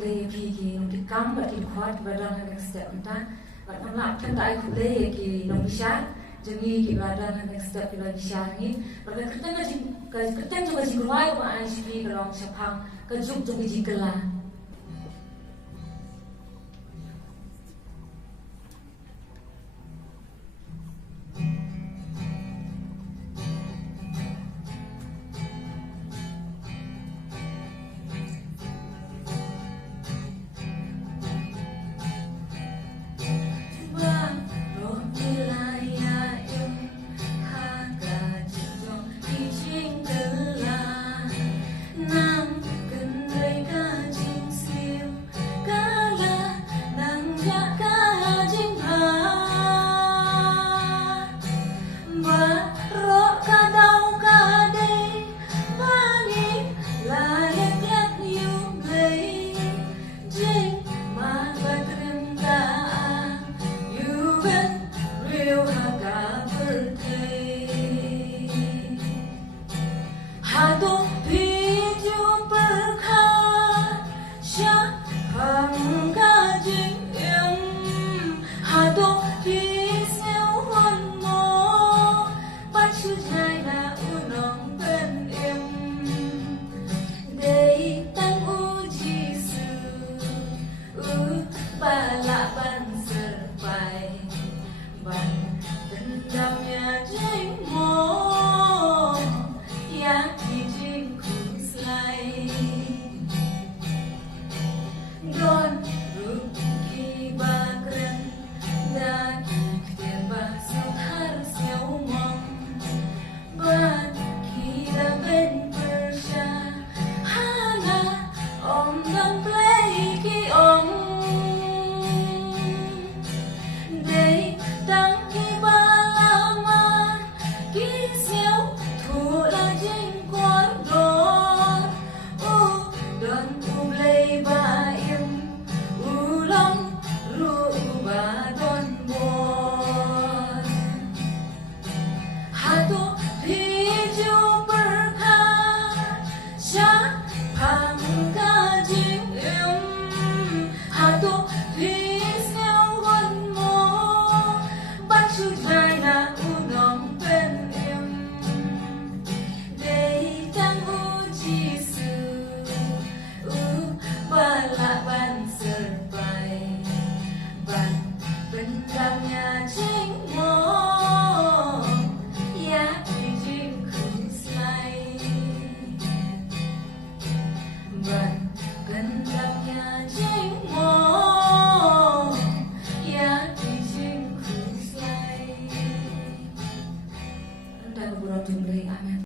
Lê kỳ nông đi cắm và đi khoát và đang hàng step ta và năm lạ thân đại của lê kỳ nông đi sát jadi kita đang hàng step kita đi sát ni và cái kita juga jingrwai của anh chị cái lòng sập hàng cái giúp cho cái jingkylla